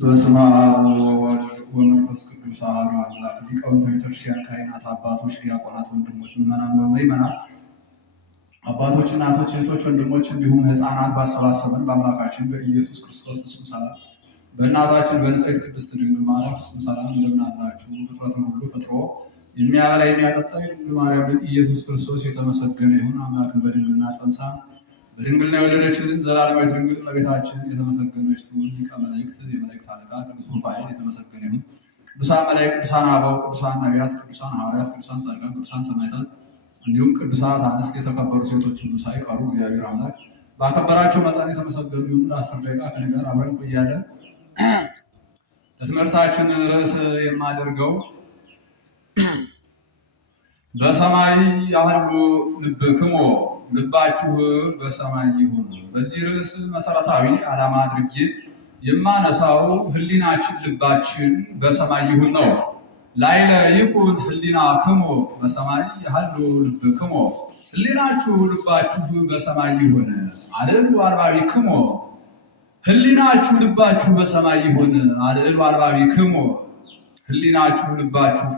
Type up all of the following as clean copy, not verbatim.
በስመ አብ ወወልድ ወመንፈስ ቅዱስ አሐዱ አምላክ። ሊቃውንተ ቤተክርስቲያን፣ ካህናት፣ አባቶች፣ ዲያቆናት፣ ወንድሞች፣ ምዕመናን ወምዕመናት፣ አባቶች፣ እናቶች፣ እህቶች፣ ወንድሞች እንዲሁም ሕፃናት ባሰባሰበን በአምላካችን በኢየሱስ ክርስቶስ ፍጹም ሰላም በእናታችን በንጽሕት ቅድስት ድንግል ማርያም ፍጹም ሰላም እንደምን አላችሁ? ፍጥረትን ሁሉ ፈጥሮ የሚያበላ የሚያጠጣ የድንግል ማርያም ኢየሱስ ክርስቶስ የተመሰገነ ይሁን። አምላክን በድንግልና ጸንሳ በድንግልና የወለደችልን ዘላለማዊት ድንግል እመቤታችን የተመሰገነች ትሁን። ሊቀ መላእክት የመላእክት አለቃ ቅዱስ ሩፋኤል የተመሰገነ ይሁን። ቅዱሳን መላእክት፣ ቅዱሳን አበው፣ ቅዱሳን ነቢያት፣ ቅዱሳን ሐዋርያት፣ ቅዱሳን ጻድቃን፣ ቅዱሳን ሰማዕታት እንዲሁም ቅዱሳት አንስት የተከበሩ ሴቶች ሁሉ ሳይቀሩ እግዚአብሔር አምላክ ባከበራቸው መጠን የተመሰገኑ ይሁን። ለ10 ደቂቃ ከእኔ ጋር አብረን እንቆያለን። ለትምህርታችን ርዕስ የማደርገው በሰማይ ያሉ ልብክሙ፣ ልባችሁ በሰማይ ይሁን። በዚህ ርዕስ መሰረታዊ ዓላማ አድርጌ የማነሳው ህሊናችን ልባችን በሰማይ ይሁን ነው። ላይለ ይኩን ህሊናክሙ በሰማይ ያሉ ልብክሙ፣ ህሊናችሁ ልባችሁ በሰማይ ይሁን። አልዕሉ አልባቢክሙ፣ ህሊናችሁ ልባችሁ በሰማይ ይሁን። አልዕሉ አልባቢክሙ፣ ህሊናችሁ ልባችሁ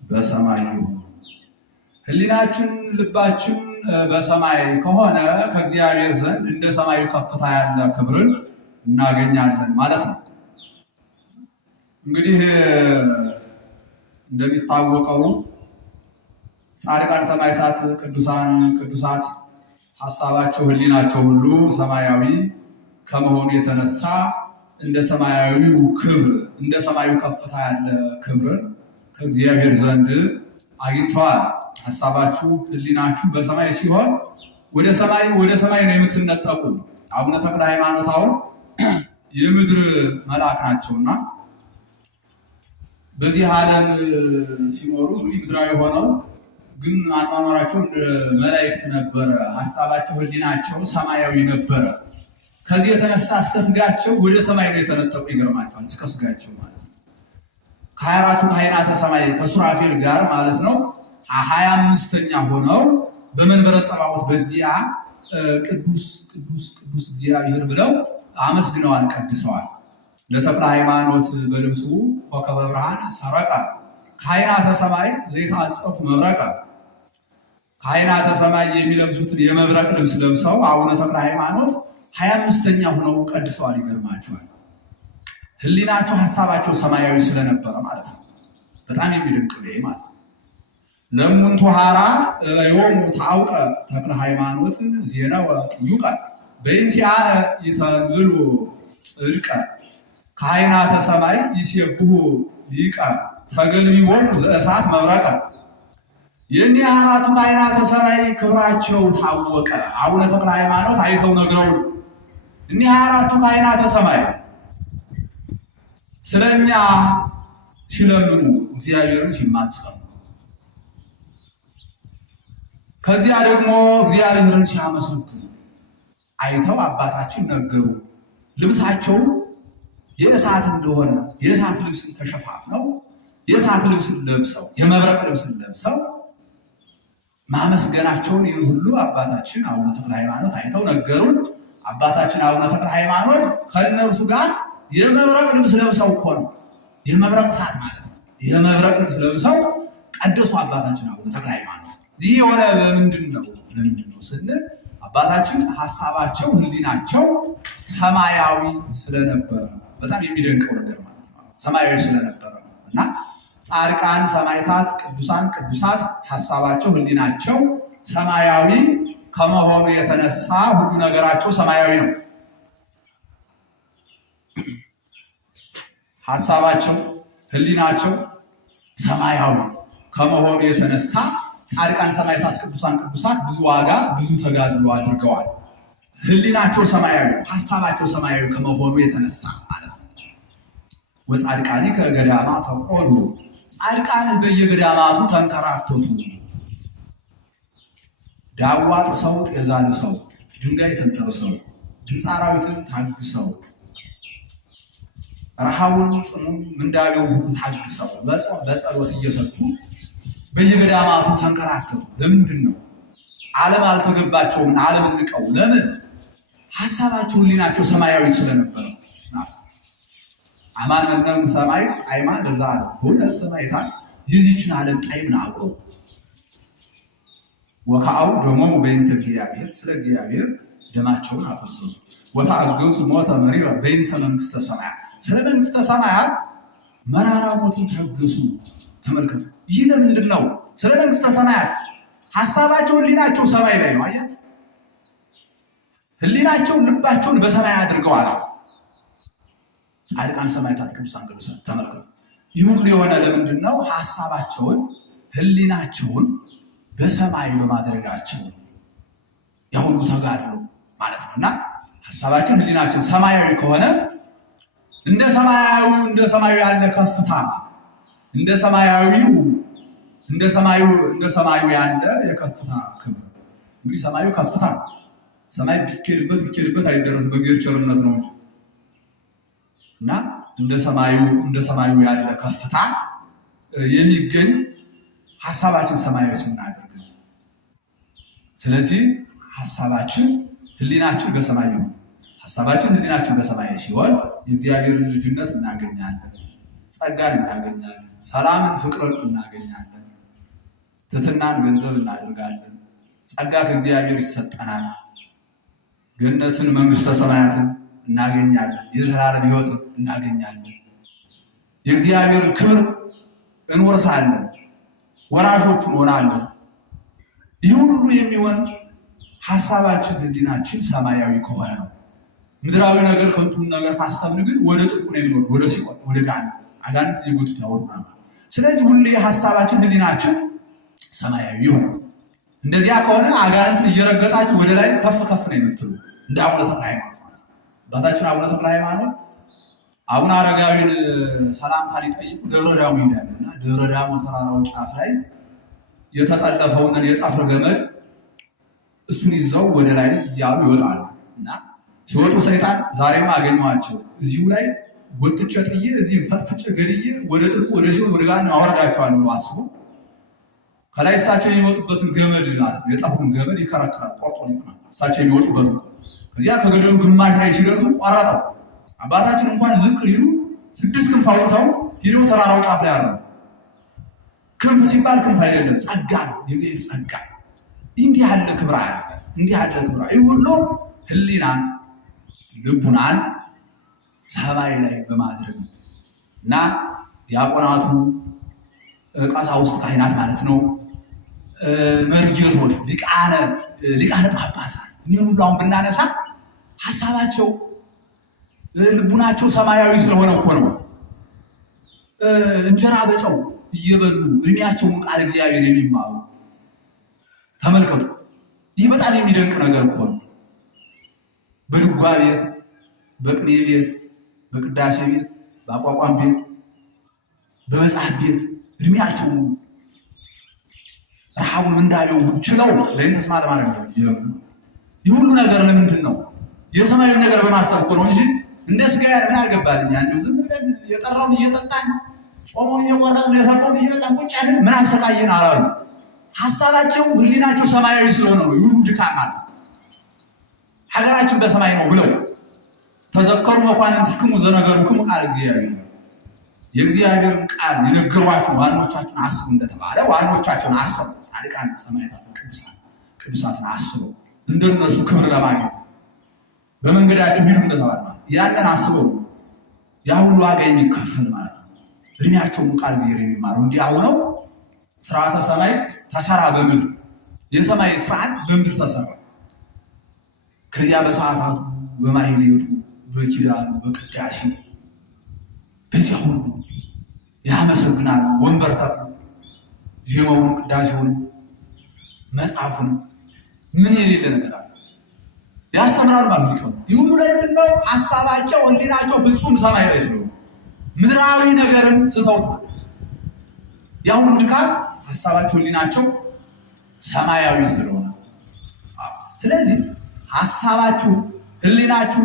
በሰማይ ይሁን። ህሊናችን ልባችን በሰማይ ከሆነ ከእግዚአብሔር ዘንድ እንደ ሰማዩ ከፍታ ያለ ክብርን እናገኛለን ማለት ነው። እንግዲህ እንደሚታወቀው ጻድቃን፣ ሰማዕታት፣ ቅዱሳን፣ ቅዱሳት ሀሳባቸው ህሊናቸው ሁሉ ሰማያዊ ከመሆኑ የተነሳ እንደ ሰማያዊው ክብር እንደ ሰማዩ ከፍታ ያለ ክብርን ከእግዚአብሔር ዘንድ አግኝተዋል። ሀሳባችሁ ህሊናችሁ በሰማይ ሲሆን ወደ ሰማይ ነው የምትነጠቁ። አቡነ ተክለ ሃይማኖት አሁን የምድር መልአክ ናቸውና በዚህ ዓለም ሲኖሩ እንግዲህ ምድራዊ ሆነው ግን አኗኗራቸው እንደ መላእክት ነበረ። ሀሳባቸው ህሊናቸው ሰማያዊ ነበረ። ከዚህ የተነሳ እስከ ስጋቸው ወደ ሰማይ ነው የተነጠቁ። ይገርማቸዋል። እስከ ስጋቸው ማለት ነው። ከ24ቱ ካህናተ ሰማይ ከሱራፌል ጋር ማለት ነው 25ኛ ሆነው በመንበረ ጸባዖት በዚያ ቅዱስ ቅዱስ ቅዱስ እግዚአብሔር ብለው አመስግነዋል፣ ቀድሰዋል። ለተክለ ሃይማኖት በልብሱ ኮከበ ብርሃን ሰረቀ፣ ካህናተ ሰማይ ዘይታጸፉ መብረቀ። ካህናተ ሰማይ የሚለብሱትን የመብረቅ ልብስ ለብሰው አቡነ ተክለ ሃይማኖት 25ኛ ሆነው ቀድሰዋል። ይገርማቸዋል። ህሊናቸው ሀሳባቸው ሰማያዊ ስለነበረ ማለት ነው። በጣም የሚደንቅ ነው ማለት ነው። ለሙንቱ ሐራ ዮሙ ታውቀ ተክለ ሃይማኖት ዜና ወጥዩቀ በእንቲአነ ይተልሉ ጽድቀ፣ ካህናተ ሰማይ ይሴብሑ ሊቀ ተገልቢቦሙ ዘእሳት መብረቀ። የእኒህ 4ቱ ካህናተ ሰማይ ክብራቸው ታወቀ። አቡነ ተክለ ሃይማኖት አይተው ነግረው እኒህ 4ቱ ካህናተ ሰማይ ስለኛ ሲለምኑ እግዚአብሔርን ሲማጸኑ፣ ከዚያ ደግሞ እግዚአብሔርን ሲያመሰግኑ አይተው አባታችን ነገሩ። ልብሳቸው የእሳት እንደሆነ የእሳት ልብስን ተሸፋፍነው የእሳት ልብስን ለብሰው የመብረቅ ልብስን ለብሰው ማመስገናቸውን ይህን ሁሉ አባታችን አቡነ ተክለ ሃይማኖት አይተው ነገሩን። አባታችን አቡነ ተክለ ሃይማኖት ከእነርሱ ጋር የመብረቅ ልብስ ለብሰው እኮ ነው፣ የመብረቅ እሳት ማለት ነው። የመብረቅ ልብስ ለብሰው ቀደሱ አባታችን አቡነ ተክለ ሃይማኖት። ይህ የሆነ ለምንድን ነው ስንል አባታችን ሀሳባቸው ህሊናቸው ሰማያዊ ስለነበረ፣ በጣም የሚደንቀው ነገር ማለት ነው። ሰማያዊ ስለነበረ ነው። እና ጻድቃን፣ ሰማዕታት፣ ቅዱሳን፣ ቅዱሳት ሀሳባቸው ህሊናቸው ሰማያዊ ከመሆኑ የተነሳ ሁሉ ነገራቸው ሰማያዊ ነው። ሀሳባቸው ህሊናቸው ሰማያዊ ከመሆኑ የተነሳ ጻድቃን፣ ሰማዕታት፣ ቅዱሳን፣ ቅዱሳት ብዙ ዋጋ ብዙ ተጋድሎ አድርገዋል። ህሊናቸው ሰማያዊ ሀሳባቸው ሰማያዊ ከመሆኑ የተነሳ ማለት ነው። ወጻድቃኒ ከገዳማ ተቆሉ፣ ጻድቃን በየገዳማቱ ተንከራተቱ። ዳዋ ጥሰው ጤዛ ልሰው ድንጋይ ተንተርሰው ድምፀ አራዊትን ታግሰው ረሃቡን ጽሙን ምንዳቤው ሁሉ ታግሰው በጾም በጸሎት እየተጉ በየገዳማቱ ተንከራተቱ። ለምንድን ነው? ዓለም አልተገባቸውም። ዓለም ንቀው ለምን? ሐሳባቸው ህሊናቸው ሰማያዊ ስለነበረ። አማን መነም ሰማይት ጣይማ ለዛ አለ ሁለት ሰማይታት የዚችን ዓለም ጣይም ናቀው። ወካው ደሞ በእንተ እግዚአብሔር ስለ እግዚአብሔር ደማቸውን አፈሰሱ። ወታገዙ ሞተ መሪራ በእንተ መንግስተ ሰማያት ስለ መንግስተ ሰማያት መራራ ሞትን ታገሱ። ተመልከቱ። ይህ ለምንድን ነው? ስለ መንግስተ ሰማያት ሐሳባቸው ህሊናቸው ሰማይ ላይ ነው። አያት ህሊናቸው ልባቸውን በሰማይ አድርገዋል። ጻድቃን ሰማዕታት ቅዱሳን ቅዱሳን ተመልከቱ። ይህ ሁሉ የሆነ ለምንድን ነው? ሐሳባቸውን ህሊናቸውን በሰማይ በማድረጋቸው ያ ሁሉ ተጋድሎ ማለት ነውና ሐሳባችን ህሊናችን ሰማያዊ ከሆነ እንደ ሰማያዊ ያለ ከፍታ እንደ ሰማዩ ያለ የከፍታ ክብር። እንግዲህ ሰማዩ ከፍታ ነው። ሰማይ ቢኬድበት አይደረስም በእግዚአብሔር ቸርነት ነው እና እንደ ሰማዩ ያለ ከፍታ የሚገኝ ሐሳባችን ሰማያዊ ስናደርግ ነው። ስለዚህ ሐሳባችን ህሊናችን በሰማይ ነው። ሐሳባችን ህሊናችን በሰማይ ሲሆን የእግዚአብሔርን ልጅነት እናገኛለን፣ ጸጋን እናገኛለን፣ ሰላምን ፍቅርን እናገኛለን፣ ትሕትናን ገንዘብ እናደርጋለን። ጸጋ ከእግዚአብሔር ይሰጠናል። ገነትን መንግስተ ሰማያትን እናገኛለን። የዘላለም ሕይወትን እናገኛለን። የእግዚአብሔርን ክብር እንወርሳለን፣ ወራሾቹ እንሆናለን። ይህ ሁሉ የሚሆን ሐሳባችን ህሊናችን ሰማያዊ ከሆነ ነው። ምድራዊ ነገር ከንቱን ነገር ካሰብን ግን ወደ ጥልቁ ነው የሚወርድ፣ ወደ ሲኦል ወደ ገሃነም አጋንንት ይጎቱት ያወርዱናል። ስለዚህ ሁሌ ሐሳባችን ህሊናችን ሰማያዊ ይሆናል። እንደዚያ ከሆነ አጋንንትን እየረገጣችሁ ወደ ላይ ከፍ ከፍ ነው የምትሉ እንደ አቡነ ተክለ ሃይማኖት ማለት አባታችን አቡነ ተክለ ሃይማኖት አቡነ አረጋዊን ሰላምታ ሊጠይቁ ደብረ ዳሞ ይሄዳሉና ደብረ ዳሞ ተራራው ጫፍ ላይ የተጠለፈውን የጠፍር ገመድ እሱን ይዘው ወደ ላይ እያሉ ይወጣሉ እና ሲወጡ ሰይጣን ዛሬም አገኘኋቸው እዚሁ ላይ ጎትቼ ጥዬ እዚህ ፈጥፍጬ ገድዬ ወደ ጥልቁ ወደ ሲኦል ወደ ገሃነም አወርዳቸዋለሁ ብሎ አስቦ ከላይ እሳቸው የሚወጡበትን ገመድ ማለት ነው የጠፍሩን ገመድ ይከረክራል፣ ቆርጦ ይጥላል። እሳቸው የሚወጡበት ከዚያ ከገደሉ ግማሽ ላይ ሲደርሱ ቆረጠው። አባታችን እንኳን ዝቅ ሊሉ 6 ክንፍ አውጥተው ሄደው ተራራው ጫፍ ላይ አሉ። ክንፍ ሲባል ክንፍ አይደለም፣ ጸጋ ነው፣ የእግዚአብሔር ጸጋ። እንዲህ ያለ ክብር አለ፣ እንዲህ ያለ ክብር ይህ ሁሉ ህሊናን ልቡናን ሰማይ ላይ በማድረግ እና ዲያቆናቱ ቀሳውስት ካህናት ማለት ነው መርጌቶች ሊቃነ ጳጳሳት እኒህ ሁሉ አሁን ብናነሳ ሐሳባቸው ልቡናቸው ሰማያዊ ስለሆነ እኮ ነው። እንጀራ በጨው እየበሉ እድሜያቸውን ቃል እግዚአብሔር የሚማሩ ተመልከቱ። ይህ በጣም የሚደንቅ ነገር እኮ ነው። በድጓ ቤት፣ በቅኔ ቤት፣ በቅዳሴ ቤት፣ በአቋቋም ቤት፣ በመጽሐፍ ቤት እድሜያቸው ረሃቡን እንዳለው ችለው ለእንተ ስማ ለማለት ነው። ይህ ሁሉ ነገር ለምንድን ነው? የሰማዩን ነገር በማሰብ እኮ ነው እንጂ እንደ ስጋ ያለ አልገባልኝ። አንዱ ዝም ብለን የጠራውን እየጠጣን ጾሙን እየቆረጥን የሰማውን እየጠጣን ቁጭ ያለን ምን አሰቃየን አላሉ። ሐሳባቸው ህሊናቸው ሰማያዊ ስለሆነ ነው። ይሁሉ ድካም ማለት ሀገራችን በሰማይ ነው ብለው ተዘከሩ መኳንንቲክሙ ዘነገሩክሙ ቃል እግዚአብሔር የእግዚአብሔርን ቃል የነገሯችሁ ዋኖቻችሁን አስቡ እንደተባለ ዋኖቻችሁን አስቡ። ጻድቃን ሰማዕታት ቅዱሳትን አስቡ እንደነሱ ክብር ለማግኘት በመንገዳችሁ ሂዱ እንደተባለ ያንን አስበው ያ ሁሉ ዋጋ የሚከፈል ማለት ነው። እድሜያቸውን ቃል እግዚአብሔር የሚማሩ እንዲህ አሁነው ስርዓተ ሰማይ ተሰራ በምድር የሰማይ ስርዓት በምድር ተሰራ። ከዚያ በሰዓታቱ በማህሌቱ በኪዳኑ በቅዳሴ በዚያ ሁሉ ያመሰግናል። ወንበር ተክሎ ዜማውን ቅዳሴውን መጽሐፉን ምን የሌለ ነገር አለ ያስተምራል ማለት ነው። ይህ ሁሉ ለምንድን ነው? ሐሳባቸው ህሊናቸው ፍጹም ሰማይ ላይ ስለሆነ ምድራዊ ነገርን ትተውታል። ያ ሁሉ ድካም ሐሳባቸው ህሊናቸው ሰማያዊ ስለሆነ ስለዚህ ሐሳባችሁ ህሊናችሁ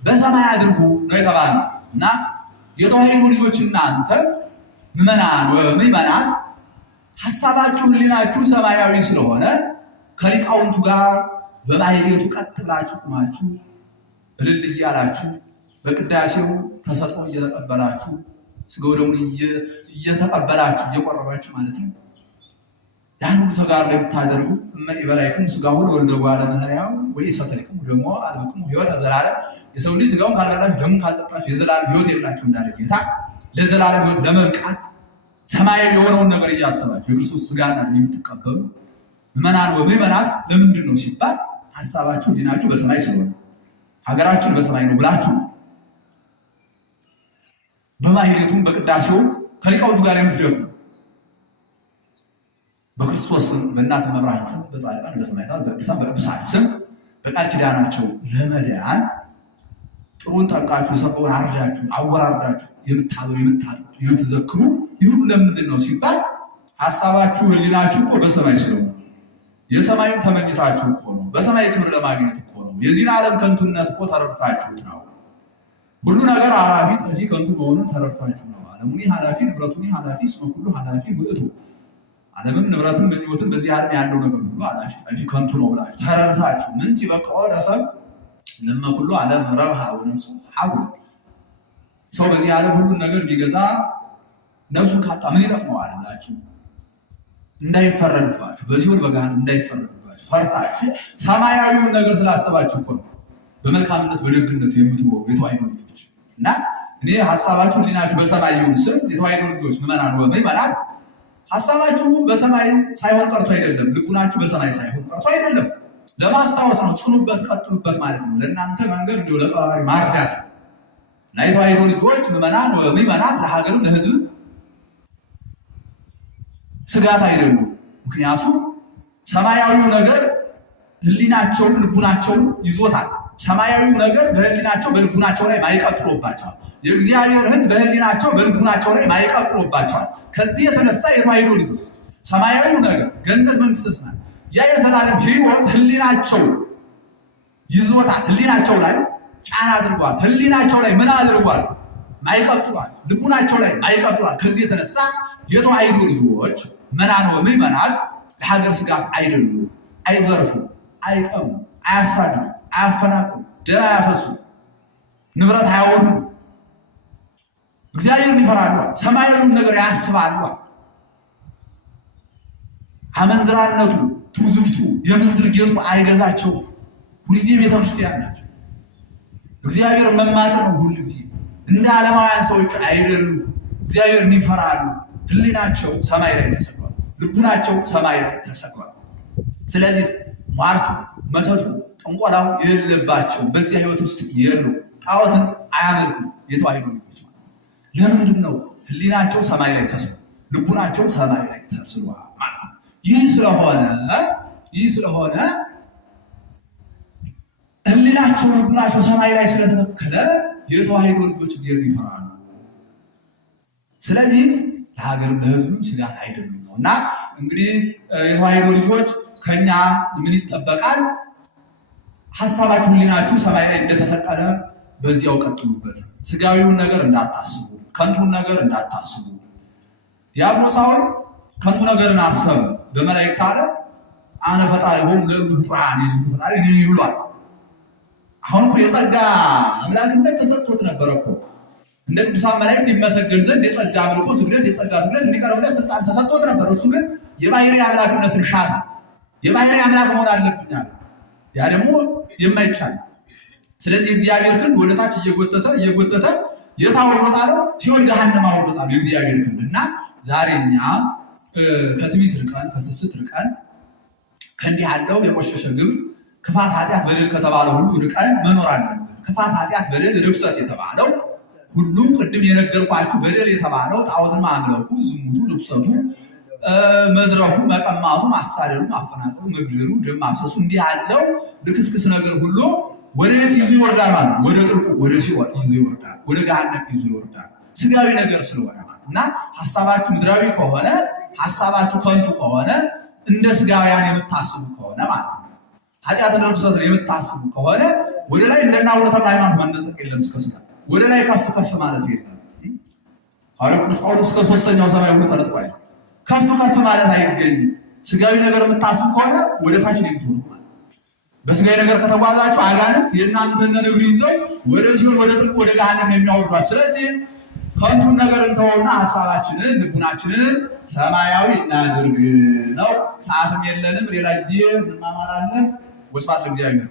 በሰማይ አድርጉ ነው የተባለው እና የተዋሕዶ ልጆች እናንተ ምዕመናን ወምዕመናት ሐሳባችሁ ህሊናችሁ ሰማያዊ ስለሆነ ከሊቃውንቱ ጋር በማህሌቱ ቀጥ ብላችሁ ቁማችሁ እልል እያላችሁ በቅዳሴው ተሰጥኦ እየተቀበላችሁ ስጋው ደሙን እየተቀበላችሁ እየቆረባችሁ ማለት ነው። ያን ሁሉ ተጋር ለምታደርጉ እመይበላይኩም ስጋው ወልደ ዋለ መህያው ወይ ሰተልኩም ደግሞ አልበኩም ሕይወት ዘላለም የሰው ልጅ ስጋውን ካልበላችሁ ደሙን ካልጠጣችሁ የዘላለም ሕይወት የላችሁ እንዳለ ጌታ ለዘላለም ሕይወት ለመብቃት ሰማያዊ የሆነውን ነገር እያሰባችሁ የክርስቶስ ስጋና ደም የምትቀበሉ ምእመናን ወምእመናት ለምንድን ነው ሲባል ሐሳባችሁ ዲናችሁ በሰማይ ስለሆነ ሀገራችን በሰማይ ነው ብላችሁ በማህሌቱም በቅዳሴው ከሊቃውንቱ ጋር የምትደጉ በክርስቶስ ስም በእናት መብርሃን ስም በጻድቃን በሰማዕታት በቅዱሳን በቅዱሳት ስም በቃል ኪዳናቸው ለመዳን ጥሩን ጠብቃችሁ የሰበውን አርዳችሁ አወራርዳችሁ የምታበሉ የምታጠጡ የምትዘክሩ ይህ ሁሉ ለምንድን ነው ሲባል ሐሳባችሁ ህሊናችሁ እኮ በሰማይ ስለሆነ የሰማዩን ተመኝታችሁ እኮ ነው። በሰማይ ክብር ለማግኘት እኮ ነው። የዚህን ዓለም ከንቱነት እኮ ተረድታችሁት ነው። ሁሉ ነገር አላፊ ጠፊ ከንቱ መሆኑን ተረድታችሁ ነው። ዓለሙኒ ኃላፊ ንብረቱኒ ኃላፊ እስመ ኩሉ ኃላፊ ውእቱ። ዓለምም ንብረትም ምኞትም በዚህ ዓለም ያለው ነገር ሁሉ አላፊ ጠፊ ከንቱ ነው ብላችሁ ተረድታችሁ ምን ይበቃው ለሰብ ለማ ኩሉ ዓለም ረብሃ ወነፍሱ ሐውል። ሰው በዚህ ዓለም ሁሉን ነገር ቢገዛ ነፍሱን ካጣ ምን ይጠቅመዋል ብላችሁ እንዳይፈረድባችሁ በሲኦል በገሃነም እንዳይፈረድባችሁ ፈርታችሁ ሰማያዊውን ነገር ስላሰባችሁ እኮ ነው በመልካምነት በደግነት የምትኖሩ የተዋሕዶ ልጆች እና እኔ ሐሳባችሁ ህሊናችሁ በሰማይ ይሁን ስል የተዋሕዶ ልጆች ምእመናን ወምእመናት ሐሳባችሁ በሰማይ ሳይሆን ቀርቶ አይደለም፣ ልቡናችሁ በሰማይ ሳይሆን ቀርቶ አይደለም። ለማስታወስ ነው። ጽኑበት፣ ቀጥሉበት ማለት ነው። ለእናንተ መንገድ እንዲሁ ለጠራሪ ማርዳት እና የተዋሕዶ ልጆች ምእመናን ወምእመናት ለሀገርም ለሕዝብ ስጋት አይደሉም። ምክንያቱም ሰማያዊው ነገር ህሊናቸውን ልቡናቸውን ይዞታል። ሰማያዊው ነገር በህሊናቸው በልቡናቸው ላይ ማዕቀብ ጥሎባቸዋል። የእግዚአብሔር ሕግ በህሊናቸው በልቡናቸው ላይ ማዕቀብ ጥሎባቸዋል። ከዚህ የተነሳ የተዋሕዶ ልጆች ሰማያዊው ነገር ገነት መንግሥተ ሰማያት ያ የዘላለም ሕይወት ህሊናቸው ይዞታል። ህሊናቸው ላይ ጫና አድርጓል። ህሊናቸው ላይ ምን አድርጓል? ማዕቀብ ጥሏል። ልቡናቸው ላይ ማዕቀብ ጥሏል። ከዚህ የተነሳ የተዋሕዶ ልጆች ምእመናን ወምእመናት ለሀገር ስጋት አይደሉም። አይዘርፉ፣ አይቀሙ፣ አያሳድዱ፣ አያፈናቅሉ፣ ደም አያፈሱ፣ ንብረት አያወዱ፣ እግዚአብሔርን ይፈራሉ፣ ሰማያዊውን ነገር ያስባሉ። አመንዝራነቱ፣ ትውዝፍቱ፣ የምንዝር ጌጡ አይገዛቸውም። ሁልጊዜ ቤተክርስቲያን ናቸው። እግዚአብሔር መማፀን ነው። ሁልጊዜ እንደ ዓለማውያን ሰዎች አይደሉም። እግዚአብሔርን ይፈራሉ። ህሊናቸው ሰማይ ላይ ተሰቅሏል። ልቡናቸው ሰማይ ላይ ተሰቅሏል። ስለዚህ ሟርቱ፣ መተቱ፣ ጥንቆላው የሌለባቸው በዚያ ህይወት ውስጥ የሉ። ጣዖትን አያመልኩም። የተዋሕዶ ልጆች ለምንድን ነው? ህሊናቸው ሰማይ ላይ ተስሏል፣ ልቡናቸው ሰማይ ላይ ተስሏል ማለት ነው። ይህ ስለሆነ ህሊናቸው ልቡናቸው ሰማይ ላይ ስለተተከለ የተዋሕዶ ልጆች እግዚአብሔርን ይፈራሉ። ስለዚህ ለሀገርም ለሕዝብም ስጋት አይደሉም ነው እና እንግዲህ የተዋሕዶ ልጆች ከኛ ምን ይጠበቃል? ሐሳባችሁ ህሊናችሁ ሰማይ ላይ እንደተሰቀለ በዚያው ቀጥሉበት። ስጋዊውን ነገር እንዳታስቡ፣ ከንቱን ነገር እንዳታስቡ። ዲያብሎስ አሁን ከንቱ ነገርን አሰበ። በመላእክት ዓለም አነ ፈጣሪሆሙ ለእሉ ፍጡራን የዝሉ ፈጣሪ እኔ ይሏል። አሁን እኮ የጸጋ አምላክነት ተሰጥቶት ነበረ እኮ እንደ ቅዱሳን መላእክት ይመሰገን ዘንድ የጸጋ አምልኮ ስግደት፣ የጸጋ ስግደት እንዲቀርብለት ስልጣን ተሰጥቶት ነበር። እሱ ግን የባህሪ አምላክነትን ሻተ። የባህሪ አምላክ መሆን አለብኛል። ያ ደግሞ የማይቻል። ስለዚህ እግዚአብሔር ክንድ ወደታች እየጎተተ የታወሮታለው ሲሆን ገሃነም አወሮታል የእግዚአብሔር ክንድ እና ዛሬ እኛ ከትዕቢት ርቀን ከስስት ርቀን ከእንዲህ ያለው የቆሸሸ ግብር ክፋት፣ ኃጢአት፣ በደል ከተባለው ሁሉ ርቀን መኖር አለብን። ክፋት፣ ኃጢአት፣ በደል፣ ርኩሰት የተባለው ሁሉ ቅድም የነገርኳችሁ በደል የተባለው ጣዖትን ማምለኩ፣ ዝሙቱ፣ ርኩሰቱ፣ መዝረፉ፣ መቀማቱ፣ ማሳደዱ፣ ማፈናቀሉ፣ መግደሉ፣ ደም ማፍሰሱ እንዲህ ያለው ልክስክስ ነገር ሁሉ ወደ የት ይዞ ይወርዳል ማለት ነው? ወደ ጥልቁ ወደ ሲኦል ይዞ ይወርዳል። ወደ ገሃነም ይዞ ይወርዳል። ስጋዊ ነገር ስለሆነ ማለት እና ሐሳባችሁ ምድራዊ ከሆነ ሐሳባችሁ ከንቱ ከሆነ እንደ ስጋውያን የምታስቡ ከሆነ ማለት ነው ኃጢአትን ርኩሰትን የምታስቡ ከሆነ ወደ ላይ እንደና ወደ ሃይማኖት መንጠቅ የለም። እስከ ስጋ ወደ ላይ ከፍ ከፍ ማለት የለም። ሐዋርያው ቅዱስ ጳውሎስ እስከ ሦስተኛው ሰማይ ሁሉ ተነጥቋል። ከፍ ከፍ ማለት አይገኝም። ስጋዊ ነገር የምታስቡ ከሆነ ወደ ታች ነው የምትሆኑ። በስጋዊ ነገር ከተጓዛችሁ አጋንንት የእናንተን እግር ይዘው ወደ ሲኦል ወደ ጥልቅ ወደ ገሃነም የሚያወርዷችሁ። ስለዚህ ከንቱን ነገር እንተውና ሀሳባችንን ልቡናችንን ሰማያዊ እናድርግ ነው። ሰዓትም የለንም፣ ሌላ ጊዜ እንማማራለን። ወስብሐት ለእግዚአብሔር።